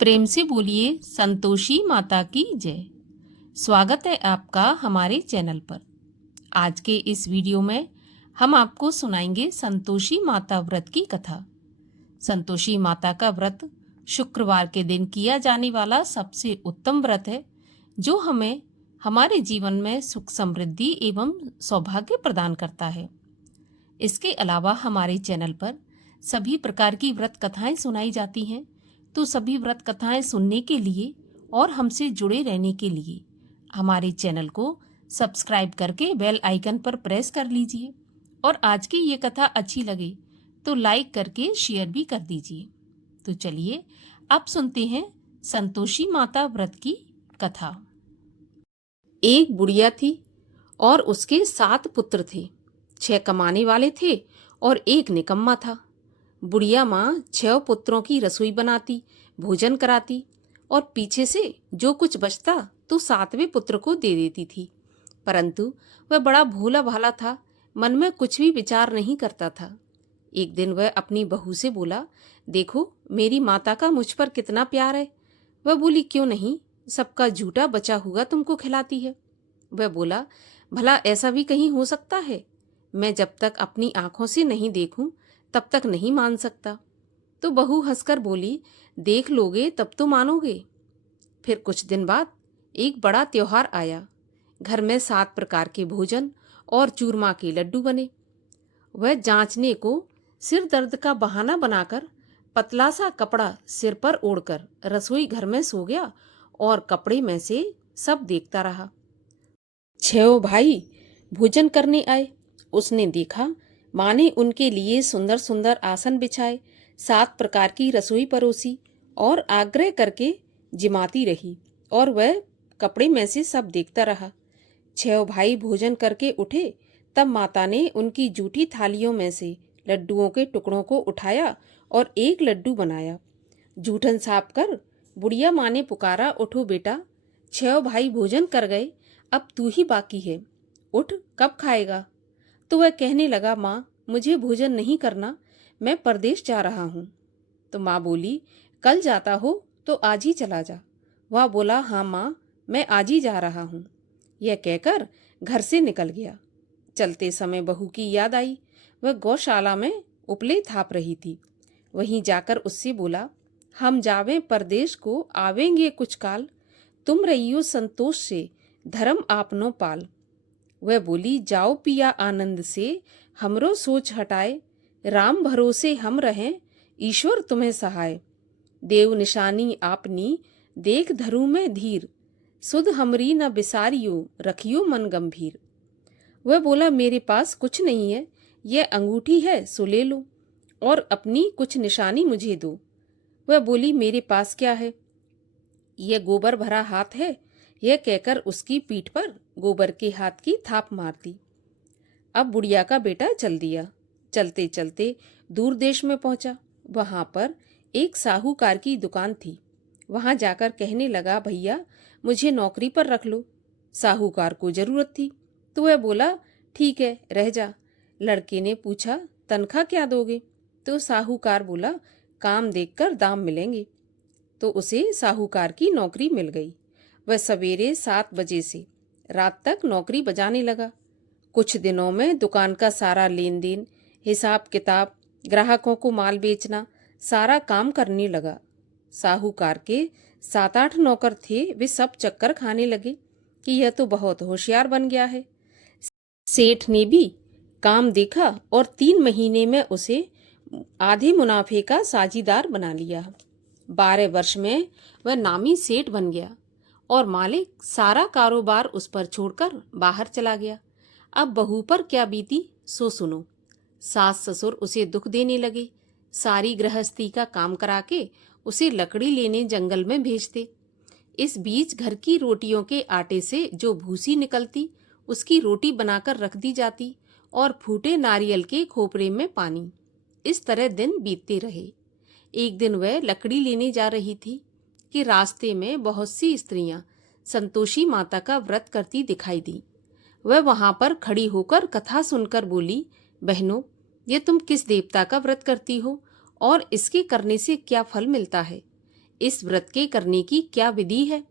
प्रेम से बोलिए संतोषी माता की जय। स्वागत है आपका हमारे चैनल पर। आज के इस वीडियो में हम आपको सुनाएंगे संतोषी माता व्रत की कथा। संतोषी माता का व्रत शुक्रवार के दिन किया जाने वाला सबसे उत्तम व्रत है, जो हमें हमारे जीवन में सुख समृद्धि एवं सौभाग्य प्रदान करता है। इसके अलावा हमारे चैनल पर सभी प्रकार की व्रत कथाएं सुनाई जाती हैं, तो सभी व्रत कथाएं सुनने के लिए और हमसे जुड़े रहने के लिए हमारे चैनल को सब्सक्राइब करके बेल आइकन पर प्रेस कर लीजिए और आज की ये कथा अच्छी लगे तो लाइक करके शेयर भी कर दीजिए। तो चलिए अब सुनते हैं संतोषी माता व्रत की कथा। एक बुढ़िया थी और उसके 7 पुत्र थे। 6 कमाने वाले थे और एक निकम्मा था। बुढ़िया माँ 6 पुत्रों की रसोई बनाती, भोजन कराती और पीछे से जो कुछ बचता तो 7वें पुत्र को दे देती थी। परंतु वह बड़ा भोला भाला था, मन में कुछ भी विचार नहीं करता था। एक दिन वह अपनी बहू से बोला, देखो मेरी माता का मुझ पर कितना प्यार है। वह बोली, क्यों नहीं, सबका झूठा बचा हुआ तुमको खिलाती है। वह बोला, भला ऐसा भी कहीं हो सकता है? मैं जब तक अपनी आंखों से नहीं देखूं तब तक नहीं मान सकता। तो बहू हंसकर बोली, देख लोगे तब तो मानोगे। फिर कुछ दिन बाद एक बड़ा त्योहार आया। घर में 7 प्रकार के भोजन और चूरमा के लड्डू बने। वह जांचने को सिर दर्द का बहाना बनाकर पतला सा कपड़ा सिर पर ओढ़कर रसोई घर में सो गया और कपड़े में से सब देखता रहा। 6 भाई भोजन करने आए। उसने देखा माँ ने उनके लिए सुंदर सुंदर आसन बिछाए, 7 प्रकार की रसोई परोसी और आग्रह करके जिमाती रही और वह कपड़े में से सब देखता रहा। 6 भाई भोजन करके उठे तब माता ने उनकी जूठी थालियों में से लड्डुओं के टुकड़ों को उठाया और एक लड्डू बनाया। जूठन साफ कर बुढ़िया माँ ने पुकारा, उठो बेटा, 6 भाई भोजन कर गए, अब तू ही बाकी है, उठ, कब खाएगा? तो वह कहने लगा, माँ मुझे भोजन नहीं करना, मैं परदेश जा रहा हूँ। तो माँ बोली, कल जाता हो तो आज ही चला जा। वह बोला, हाँ माँ मैं आज ही जा रहा हूँ। यह कहकर घर से निकल गया। चलते समय बहू की याद आई। वह गौशाला में उपले थाप रही थी। वहीं जाकर उससे बोला, हम जावें परदेश को, आवेंगे कुछ काल, तुम रहियो संतोष से, धर्म आपनो पाल। वह बोली, जाओ पिया आनंद से, हमरो सोच हटाए, राम भरोसे हम रहें, ईश्वर तुम्हें सहाय। देव निशानी आपनी, देख धरू में धीर, सुध हमरी न बिसारियो, रखियो मन गंभीर। वह बोला, मेरे पास कुछ नहीं है, यह अंगूठी है सो ले लो और अपनी कुछ निशानी मुझे दो। वह बोली, मेरे पास क्या है, यह गोबर भरा हाथ है। यह कहकर उसकी पीठ पर गोबर के हाथ की थाप मार दी। अब बुढ़िया का बेटा चल दिया। चलते चलते दूर देश में पहुंचा। वहां पर एक साहूकार की दुकान थी। वहां जाकर कहने लगा, भैया मुझे नौकरी पर रख लो। साहूकार को जरूरत थी तो वह बोला, ठीक है रह जा। लड़के ने पूछा, तनख्वाह क्या दोगे? तो साहूकार बोला, काम देखकर दाम मिलेंगे। तो उसे साहूकार की नौकरी मिल गई। वह सवेरे 7 बजे से रात तक नौकरी बजाने लगा। कुछ दिनों में दुकान का सारा लेन देन, हिसाब किताब, ग्राहकों को माल बेचना, सारा काम करने लगा। साहूकार के 7-8 नौकर थे, वे सब चक्कर खाने लगे कि यह तो बहुत होशियार बन गया है। सेठ ने भी काम देखा और 3 महीने में उसे आधे मुनाफे का साझीदार बना लिया। 12 वर्ष में वह नामी सेठ बन गया और मालिक सारा कारोबार उस पर छोड़कर बाहर चला गया। अब बहू पर क्या बीती सो सुनो। सास ससुर उसे दुख देने लगे। सारी गृहस्थी का काम करा के उसे लकड़ी लेने जंगल में भेजते। इस बीच घर की रोटियों के आटे से जो भूसी निकलती उसकी रोटी बनाकर रख दी जाती और फूटे नारियल के खोपरे में पानी। इस तरह दिन बीतते रहे। एक दिन वह लकड़ी लेने जा रही थी कि रास्ते में बहुत सी स्त्रियां संतोषी माता का व्रत करती दिखाई दी। वह वहां पर खड़ी होकर कथा सुनकर बोली, बहनों ये तुम किस देवता का व्रत करती हो और इसके करने से क्या फल मिलता है? इस व्रत के करने की क्या विधि है?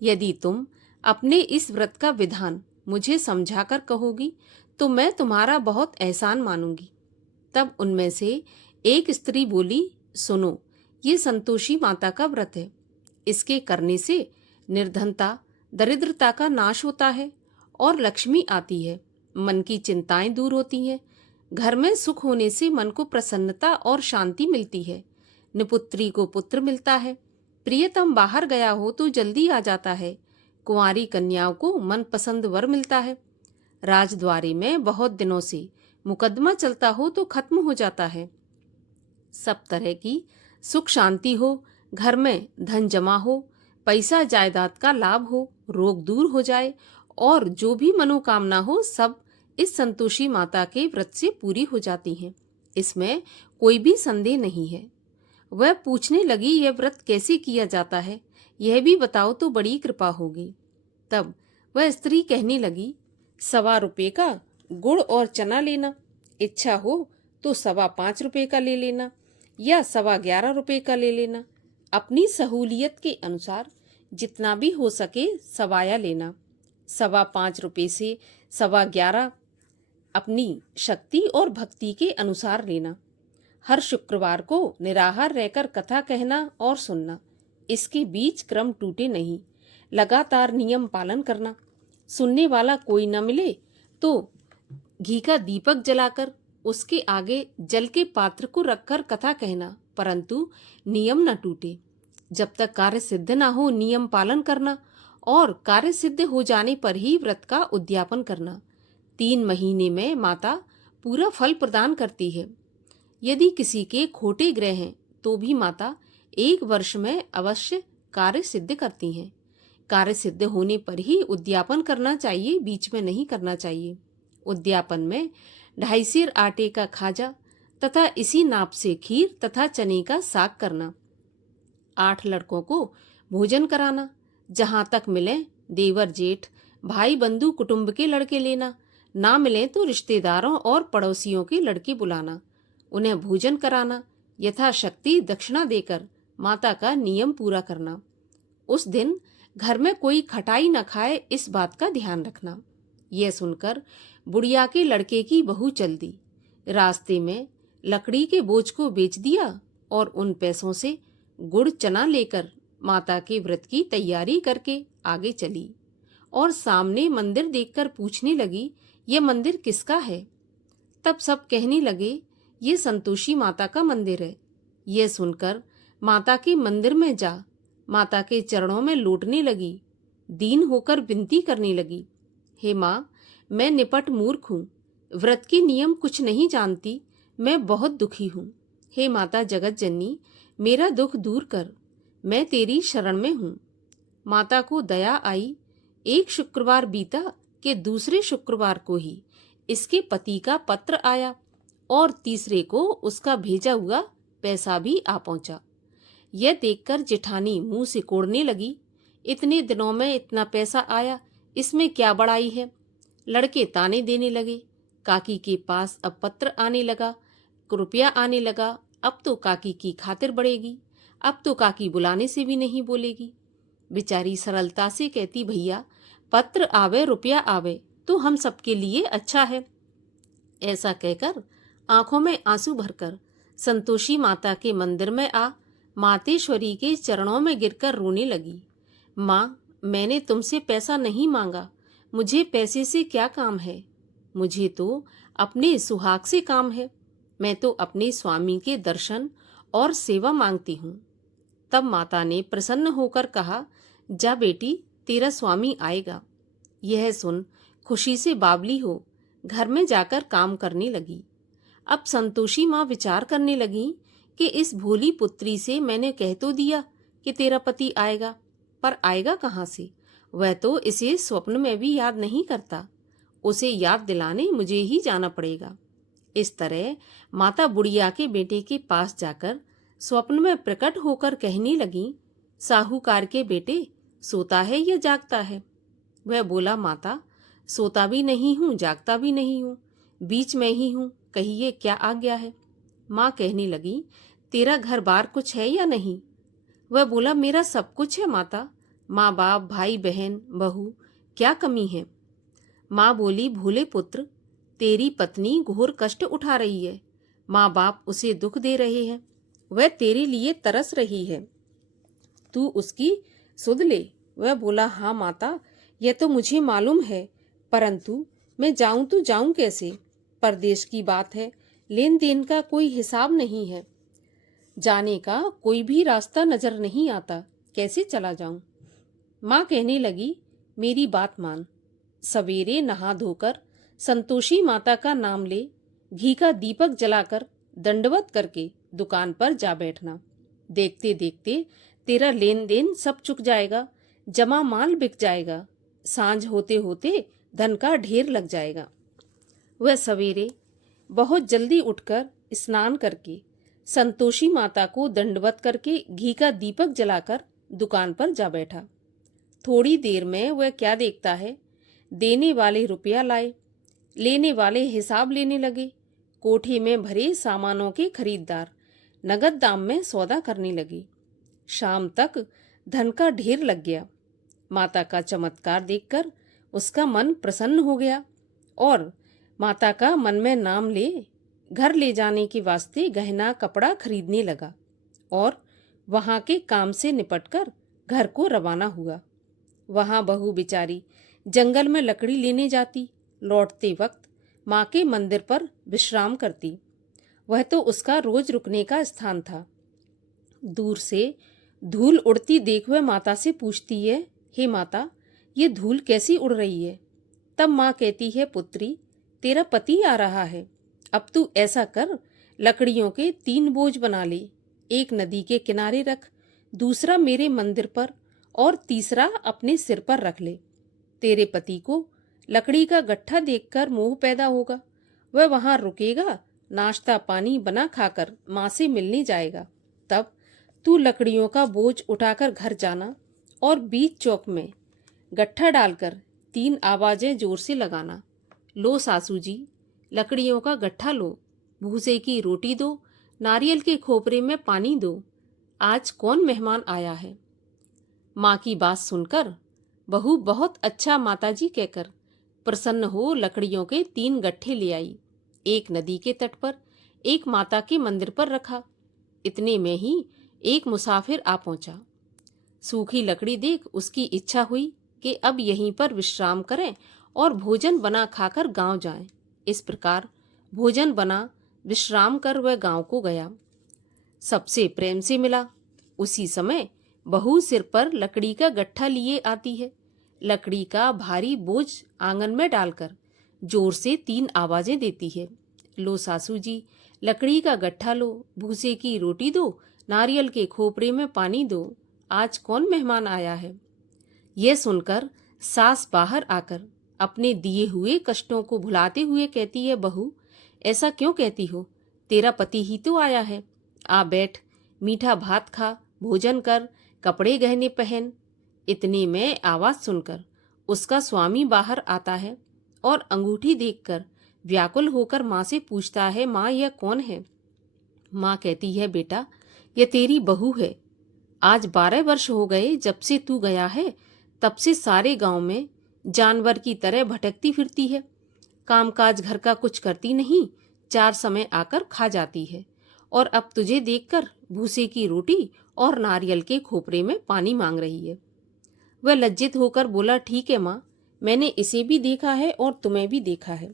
यदि तुम अपने इस व्रत का विधान मुझे समझाकर कहोगी तो मैं तुम्हारा बहुत एहसान मानूंगी। तब उनमें से एक स्त्री बोली, सुनो, ये संतोषी माता का व्रत है। इसके करने से निर्धनता, दरिद्रता का नाश होता है और लक्ष्मी आती है। मन की चिंताएं दूर होती हैं। घर में सुख होने से मन को प्रसन्नता और शांति मिलती है। निपुत्री को पुत्र मिलता है। प्रियतम बाहर गया हो तो जल्दी आ जाता है। कुंवारी कन्याओं को मनपसंद वर मिलता है। राजद्वारी में बहुत दिनों से मुकदमा चलता हो तो खत्म हो जाता है। सब तरह की सुख शांति हो, घर में धन जमा हो, पैसा जायदाद का लाभ हो, रोग दूर हो जाए और जो भी मनोकामना हो सब इस संतोषी माता के व्रत से पूरी हो जाती हैं। इसमें कोई भी संदेह नहीं है। वह पूछने लगी, यह व्रत कैसे किया जाता है, यह भी बताओ तो बड़ी कृपा होगी। तब वह स्त्री कहने लगी, 1.25 रुपये का गुड़ और चना लेना, इच्छा हो तो 5.25 रुपये का ले लेना या 11.25 रुपये का ले लेना। अपनी सहूलियत के अनुसार जितना भी हो सके सवाया लेना। 5.25 रुपये से 11.25 अपनी शक्ति और भक्ति के अनुसार लेना। हर शुक्रवार को निराहार रहकर कथा कहना और सुनना। इसके बीच क्रम टूटे नहीं। लगातार नियम पालन करना। सुनने वाला कोई न मिले तो घी का दीपक जलाकर उसके आगे जल के पात्र को रखकर कथा कहना, परंतु नियम न टूटे। जब तक कार्य सिद्ध न हो नियम पालन करना और कार्य सिद्ध हो जाने पर ही व्रत का उद्यापन करना। 3 महीने में माता पूरा फल प्रदान करती है। यदि किसी के खोटे ग्रह हैं तो भी माता 1 वर्ष में अवश्य कार्य सिद्ध करती हैं। कार्य सिद्ध होने पर ही उद्यापन करना चाहिए, बीच में नहीं करना चाहिए। उद्यापन में 2.5 सेर आटे का खाजा तथा इसी नाप से खीर तथा चने का साग करना। 8 लड़कों को भोजन कराना। जहाँ तक मिले देवर जेठ भाई बंधु कुटुंब के लड़के लेना। ना मिले तो रिश्तेदारों और पड़ोसियों के लड़के बुलाना, उन्हें भोजन कराना। यथाशक्ति दक्षिणा देकर माता का नियम पूरा करना। उस दिन घर में कोई खटाई न खाए, इस बात का ध्यान रखना। यह सुनकर बुढ़िया के लड़के की बहू चल दी। रास्ते में लकड़ी के बोझ को बेच दिया और उन पैसों से गुड़ चना लेकर माता के व्रत की तैयारी करके आगे चली और सामने मंदिर देखकर पूछने लगी, यह मंदिर किसका है? तब सब कहने लगे, ये संतोषी माता का मंदिर है। यह सुनकर माता के मंदिर में जा माता के चरणों में लौटने लगी। दीन होकर विनती करने लगी, हे माँ, मैं निपट मूर्ख हूँ, व्रत के नियम कुछ नहीं जानती, मैं बहुत दुखी हूँ। हे माता जगत जननी, मेरा दुख दूर कर, मैं तेरी शरण में हूँ। माता को दया आई। एक शुक्रवार बीता कि दूसरे शुक्रवार को ही इसके पति का पत्र आया और तीसरे को उसका भेजा हुआ पैसा भी आ पहुंचा। यह देखकर जेठानी मुंह सिकोड़ने लगी, इतने दिनों में इतना पैसा आया, इसमें क्या बड़ाई है? लड़के ताने देने लगे। काकी के पास अब पत्र आने लगा, रुपया आने लगा। अब तो काकी की खातिर बढ़ेगी, अब तो काकी बुलाने से भी नहीं बोलेगी। बेचारी सरलता से कहती, भैया पत्र आवे रुपया आवे तो हम सबके लिए अच्छा है। ऐसा कहकर आंखों में आंसू भरकर संतोषी माता के मंदिर में आ मातेश्वरी के चरणों में गिरकर रोने लगी। माँ, मैंने तुमसे पैसा नहीं मांगा, मुझे पैसे से क्या काम है? मुझे तो अपने सुहाग से काम है। मैं तो अपने स्वामी के दर्शन और सेवा मांगती हूँ। तब माता ने प्रसन्न होकर कहा, जा बेटी, तेरा स्वामी आएगा। यह सुन खुशी से बावली हो घर में जाकर काम करने लगी। अब संतोषी माँ विचार करने लगी कि इस भोली पुत्री से मैंने कह तो दिया कि तेरा पति आएगा, पर आएगा कहाँ से? वह तो इसे स्वप्न में भी याद नहीं करता, उसे याद दिलाने मुझे ही जाना पड़ेगा। इस तरह माता बुढ़िया के बेटे के पास जाकर स्वप्न में प्रकट होकर कहने लगी, साहूकार के बेटे, सोता है या जागता है? वह बोला, माता, सोता भी नहीं हूँ, जागता भी नहीं हूँ, बीच में ही हूँ, कहिए क्या आज्ञा है? माँ कहने लगी, तेरा घर बार कुछ है या नहीं? वह बोला, मेरा सब कुछ है माता, माँ बाप, भाई बहन, बहू, क्या कमी है? माँ बोली, भोले पुत्र, तेरी पत्नी घोर कष्ट उठा रही है, माँ बाप उसे दुख दे रहे हैं, वह तेरे लिए तरस रही है, तू उसकी सुध ले। वह बोला, हाँ माता, यह तो मुझे मालूम है, परंतु मैं जाऊं तो जाऊं कैसे? परदेश की बात है, लेन देन का कोई हिसाब नहीं है, जाने का कोई भी रास्ता नजर नहीं आता, कैसे चला जाऊं? माँ कहने लगी, मेरी बात मान, सवेरे नहा धोकर संतोषी माता का नाम ले, घी का दीपक जलाकर दंडवत करके दुकान पर जा बैठना। देखते देखते तेरा लेन देन सब चुक जाएगा, जमा माल बिक जाएगा, सांझ होते होते धन का ढेर लग जाएगा। वह सवेरे बहुत जल्दी उठकर स्नान करके संतोषी माता को दंडवत करके घी का दीपक जलाकर दुकान पर जा बैठा। थोड़ी देर में वह क्या देखता है, देने वाले रुपया लाए, लेने वाले हिसाब लेने लगे, कोठे में भरे सामानों के खरीददार नगद दाम में सौदा करने लगे। शाम तक धन का ढेर लग गया। माता का चमत्कार देखकर उसका मन प्रसन्न हो गया और माता का मन में नाम ले घर ले जाने के वास्ते गहना कपड़ा खरीदने लगा और वहां के काम से निपटकर घर को रवाना हुआ। वहां बहू बेचारी जंगल में लकड़ी लेने जाती, लौटते वक्त माँ के मंदिर पर विश्राम करती। वह तो उसका रोज रुकने का स्थान था। दूर से धूल उड़ती देख वह माता से पूछती है, हे माता, ये धूल कैसी उड़ रही है? तब माँ कहती है, पुत्री, तेरा पति आ रहा है, अब तू ऐसा कर, लकड़ियों के 3 बोझ बना ले, एक नदी के किनारे रख, दूसरा मेरे मंदिर पर और तीसरा अपने सिर पर रख ले। तेरे पति को लकड़ी का गट्ठा देखकर मोह पैदा होगा, वह वहां रुकेगा, नाश्ता पानी बना खाकर माँ से मिलने जाएगा। तब तू लकड़ियों का बोझ उठाकर घर जाना और बीच चौक में गट्ठा डालकर 3 आवाजें जोर से लगाना, लो सासू जी, लकड़ियों का गट्ठा लो, भूसे की रोटी दो, नारियल के खोपरे में पानी दो, आज कौन मेहमान आया है? माँ की बात सुनकर बहू बहुत अच्छा माताजी कहकर प्रसन्न हो लकड़ियों के 3 गट्ठे ले आई, एक नदी के तट पर, एक माता के मंदिर पर रखा। इतने में ही एक मुसाफिर आ पहुंचा। सूखी लकड़ी देख उसकी इच्छा हुई कि अब यहीं पर विश्राम करें और भोजन बना खाकर गांव जाएं। इस प्रकार भोजन बना विश्राम कर वह गांव को गया। सबसे प्रेम से मिला। उसी समय बहू सिर पर लकड़ी का गट्ठा लिए आती है। लकड़ी का भारी बोझ आंगन में डालकर जोर से 3 आवाजें देती है, लो सासू जी, लकड़ी का गट्ठा लो, भूसे की रोटी दो, नारियल के खोपरे में पानी दो, आज कौन मेहमान आया है? यह सुनकर सास बाहर आकर अपने दिए हुए कष्टों को भुलाते हुए कहती है, बहू, ऐसा क्यों कहती हो? तेरा पति ही तो आया है, आ बैठ, मीठा भात खा, भोजन कर, कपड़े गहने पहन। इतने में आवाज सुनकर उसका स्वामी बाहर आता है और अंगूठी देखकर व्याकुल होकर माँ से पूछता है, माँ, यह कौन है? माँ कहती है, बेटा, यह तेरी बहू है। आज 12 वर्ष हो गए जब से तू गया है, तब से सारे गांव में जानवर की तरह भटकती फिरती है, कामकाज घर का कुछ करती नहीं, 4 समय आकर खा जाती है और अब तुझे देखकर भूसे की रोटी और नारियल के खोपरे में पानी मांग रही है। वह लज्जित होकर बोला, ठीक है माँ, मैंने इसे भी देखा है और तुम्हें भी देखा है,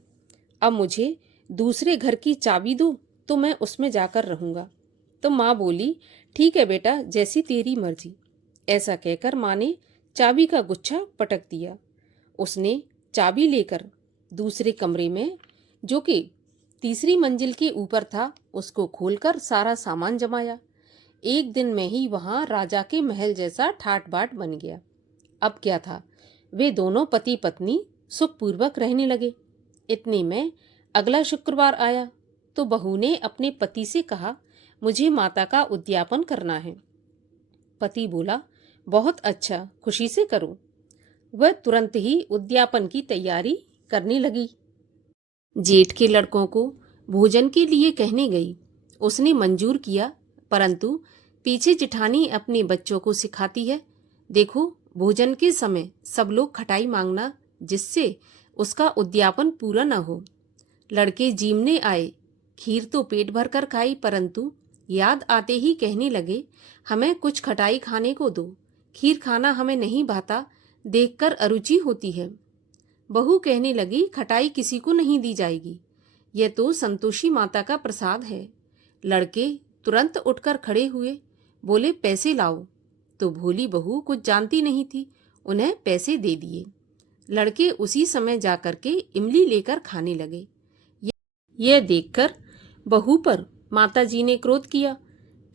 अब मुझे दूसरे घर की चाबी दो तो मैं उसमें जाकर रहूंगा। तो माँ बोली, ठीक है बेटा, जैसी तेरी मर्जी। ऐसा कहकर माँ ने चाबी का गुच्छा पटक दिया। उसने चाबी लेकर दूसरे कमरे में, जो कि तीसरी मंजिल के ऊपर था, उसको खोलकर सारा सामान जमाया। एक दिन में ही वहां राजा के महल जैसा ठाट बाट बन गया। अब क्या था, वे दोनों पति पत्नी सुखपूर्वक रहने लगे। इतने में अगला शुक्रवार आया तो बहू ने अपने पति से कहा, मुझे माता का उद्यापन करना है। पति बोला, बहुत अच्छा, खुशी से करो। वह तुरंत ही उद्यापन की तैयारी करने लगी। जेठ के लड़कों को भोजन के लिए कहने गई। उसने मंजूर किया, परंतु पीछे जिठानी अपने बच्चों को सिखाती है, देखो भोजन के समय सब लोग खटाई मांगना, जिससे उसका उद्यापन पूरा न हो। लड़के जीमने आए, खीर तो पेट भर कर खाई, परंतु याद आते ही कहने लगे, हमें कुछ खटाई खाने को दो, खीर खाना हमें नहीं भाता, देखकर अरुचि होती है। बहू कहने लगी, खटाई किसी को नहीं दी जाएगी, यह तो संतोषी माता का प्रसाद है। लड़के तुरंत उठकर खड़े हुए, बोले पैसे लाओ। तो भोली बहू कुछ जानती नहीं थी, उन्हें पैसे दे दिए। लड़के उसी समय जाकर के इमली लेकर खाने लगे। यह देखकर बहू पर माताजी ने क्रोध किया।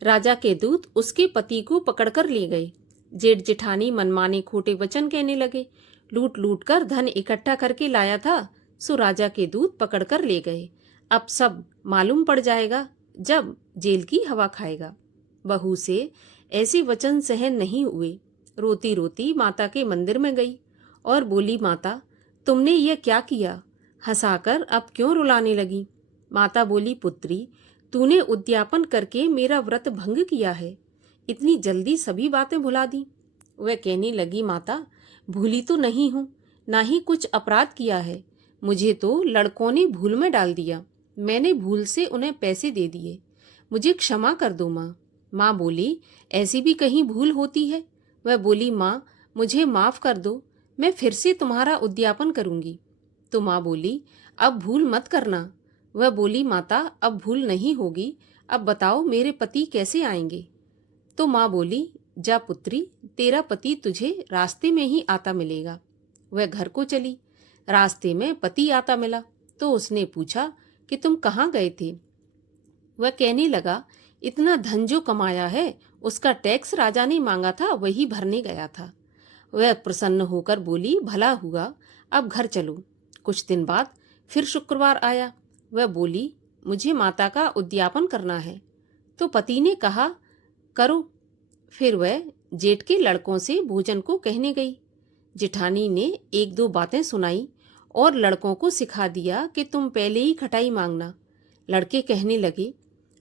राजा के दूत उसके पति को पकड़कर ले गए। जेठ जेठानी मनमाने खोटे वचन कहने लगे, लूट लूट कर धन इकट्ठा करके लाया था, सो राजा के दूत पकड़कर ले गए। अब सब मालूम पड़ जाएगा जब जेल की हवा खाएगा। बहू से ऐसे वचन सहन नहीं हुए। रोती रोती माता के मंदिर में गई और बोली, माता तुमने ये क्या किया? हंसाकर अब क्यों रुलाने लगी? माता बोली, पुत्री तूने उद्यापन करके मेरा व्रत भंग किया है, इतनी जल्दी सभी बातें भुला दी। वह कहने लगी, माता भूली तो नहीं हूँ, ना ही कुछ अपराध किया है, मुझे तो लड़कों ने भूल में डाल दिया, मैंने भूल से उन्हें पैसे दे दिए, मुझे क्षमा कर दो माँ। माँ बोली, ऐसी भी कहीं भूल होती है? वह बोली, माँ मुझे माफ कर दो, मैं फिर से तुम्हारा उद्यापन करूंगी। तो माँ बोली, अब भूल मत करना। वह बोली, माता अब भूल नहीं होगी, अब बताओ मेरे पति कैसे आएंगे? तो माँ बोली, जा पुत्री, तेरा पति तुझे रास्ते में ही आता मिलेगा। वह घर को चली। रास्ते में पति आता मिला तो उसने पूछा कि तुम कहाँ गए थे? वह कहने लगा, इतना धन जो कमाया है उसका टैक्स राजा ने मांगा था, वही भरने गया था। वह प्रसन्न होकर बोली, भला हुआ, अब घर चलो। कुछ दिन बाद फिर शुक्रवार आया। वह बोली, मुझे माता का उद्यापन करना है। तो पति ने कहा, करो। फिर वह जेठ के लड़कों से भोजन को कहने गई। जेठानी ने एक दो बातें सुनाई और लड़कों को सिखा दिया कि तुम पहले ही खटाई मांगना। लड़के कहने लगे,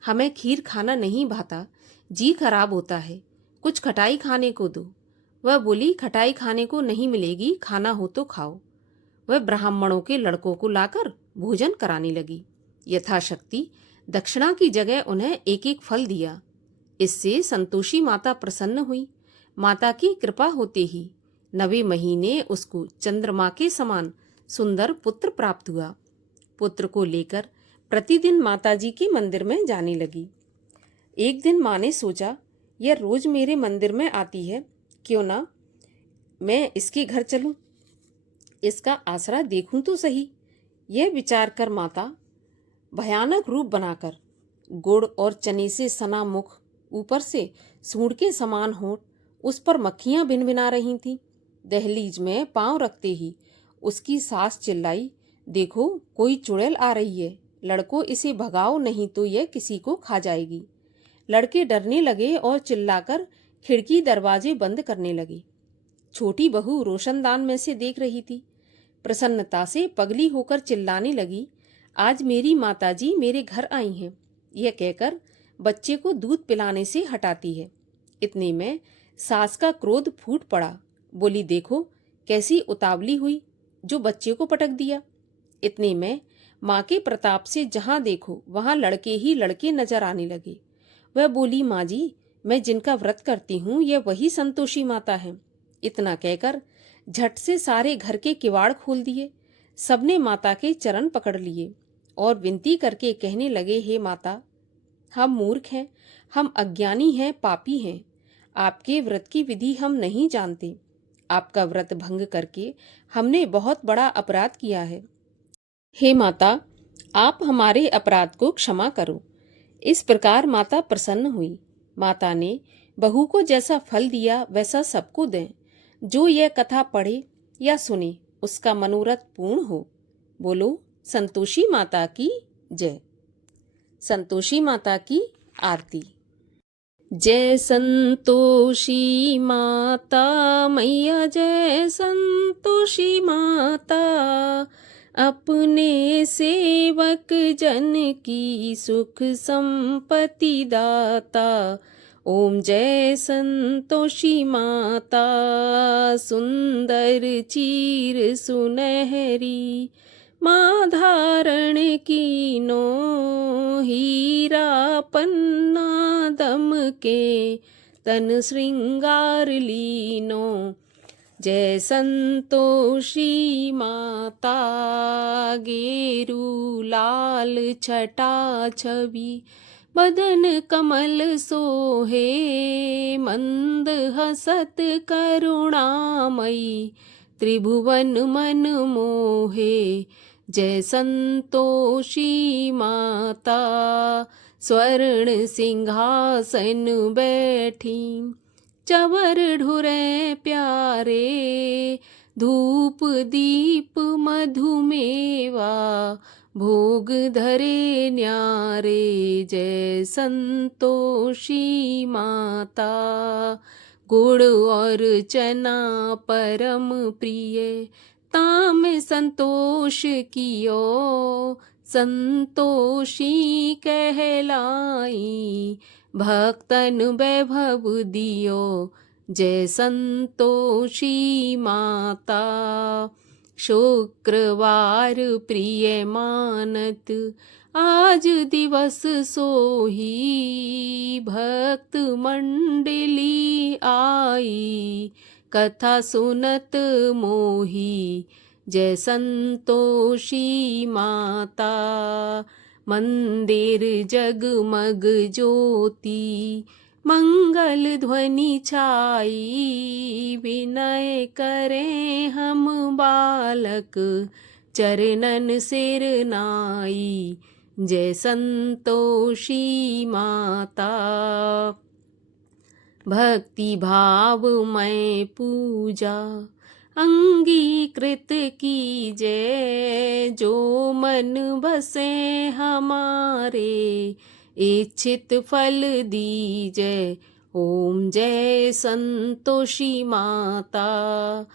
हमें खीर खाना नहीं भाता, जी खराब होता है, कुछ खटाई खाने को दो। वह बोली, खटाई खाने को नहीं मिलेगी, खाना हो तो खाओ। वह ब्राह्मणों के लड़कों को लाकर भोजन कराने लगी। यथाशक्ति दक्षिणा की जगह उन्हें एक एक फल दिया। इससे संतोषी माता प्रसन्न हुई। माता की कृपा होते ही 9वें महीने उसको चंद्रमा के समान सुंदर पुत्र प्राप्त हुआ। पुत्र को लेकर प्रतिदिन माताजी के मंदिर में जाने लगी। एक दिन माँ ने सोचा, यह रोज मेरे मंदिर में आती है, क्यों ना मैं इसके घर चलूं, इसका आसरा देखूं तो सही। यह विचार कर माता भयानक रूप बनाकर, गुड़ और चने से सना मुख, ऊपर से सूंड के समान होंठ, उस पर मक्खियां भिनभिना रही थीं। दहलीज में पांव रखते ही उसकी सास चिल्लाई, देखो कोई चुड़ैल आ रही है, लड़कों इसे भगाओ, नहीं तो यह किसी को खा जाएगी। लड़के डरने लगे और चिल्लाकर खिड़की दरवाजे बंद करने लगे। छोटी बहू रोशनदान में से देख रही थी। प्रसन्नता से पगली होकर चिल्लाने लगी, आज मेरी माताजी मेरे घर आई हैं। यह कहकर बच्चे को दूध पिलाने से हटाती है। इतने में सास का क्रोध फूट पड़ा। बोली, देखो कैसी उतावली हुई, जो बच्चे को पटक दिया। इतने में माँ के प्रताप से जहाँ देखो वहाँ लड़के ही लड़के नजर आने लगे। वह बोली, माँ जी, मैं जिनका व्रत करती हूँ यह वही संतोषी माता है। इतना कहकर झट से सारे घर के किवाड़ खोल दिए। सबने माता के चरण पकड़ लिए और विनती करके कहने लगे, हे माता, हम मूर्ख हैं, हम अज्ञानी हैं, पापी हैं, आपके व्रत की विधि हम नहीं जानते। आपका व्रत भंग करके हमने बहुत बड़ा अपराध किया है। हे माता, आप हमारे अपराध को क्षमा करो। इस प्रकार माता प्रसन्न हुई। माता ने बहू को जैसा फल दिया वैसा सबको दें। जो यह कथा पढ़े या सुने उसका मनोरथ पूर्ण हो। बोलो संतोषी माता की जय। संतोषी माता की आरती। जय संतोषी माता मैया, जय संतोषी माता, अपने सेवक जन की सुख संपत्ति दाता, ओम जय संतोषी माता, सुंदर चीर सुनहरी, माँ धारण कीनो, हीरा पन्ना दमके, तन श्रृंगार लीनो। जय संतोषी माता, गेरू लाल छटा छवि, बदन कमल सोहे, मंद हसत करुणामयी, त्रिभुवन मन मोहे। जय संतोषी माता, स्वर्ण सिंहासन बैठी, चवर ढुरे प्यारे, धूप दीप मधुमेवा, भोग धरे न्यारे। जय संतोषी माता, गुड़ और चना परम प्रिय, ताम संतोष कियो, संतोषी कहलाई, भक्तन वैभव दियो। जय संतोषी माता, शुक्रवार प्रिय मानत, आज दिवस सोही, भक्त मंडली आई, कथा सुनत मोही। जय संतोषी माता, मंदिर जगमग ज्योति, मंगल ध्वनि छाई, विनय करें हम बालक, चरणन सिर नाई। जय संतोषी माता, भक्ति भाव में पूजा अंगीकृत कीजय, जो मन बसे हमारे, इच्छित फल दीजय। ओम जय संतोषी माता,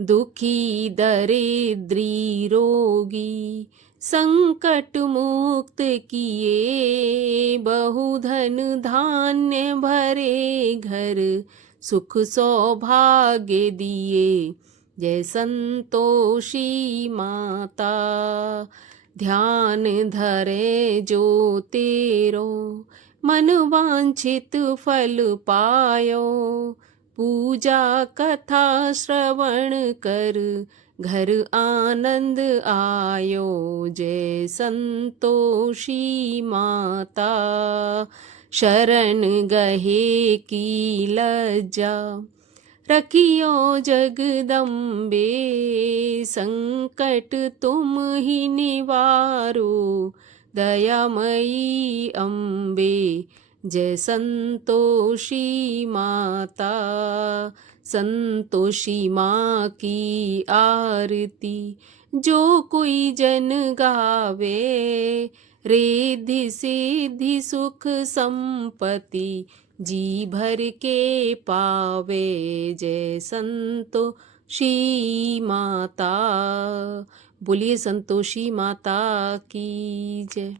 दुखी दरिद्री रोगी, संकट मुक्त किए, बहुधन धान्य भरे घर, सुख सौभाग्य दिए। जय संतोषी माता, ध्यान धरे जो तेरो, मन वांछित फल पायो, पूजा कथा श्रवण कर, घर आनंद आयो। जय संतोषी माता, शरण गहे की लज्जा, रखियो जगदम्बे, संकट तुम ही निवारो, दयामयी अम्बे। जय संतोषी माता, संतोषी माँ की आरती, जो कोई जन गावे, रिद्धि सिद्धि सुख संपत्ति, जी भर के पावे। जय संतोषी माता, बोलिए संतोषी माता की जय।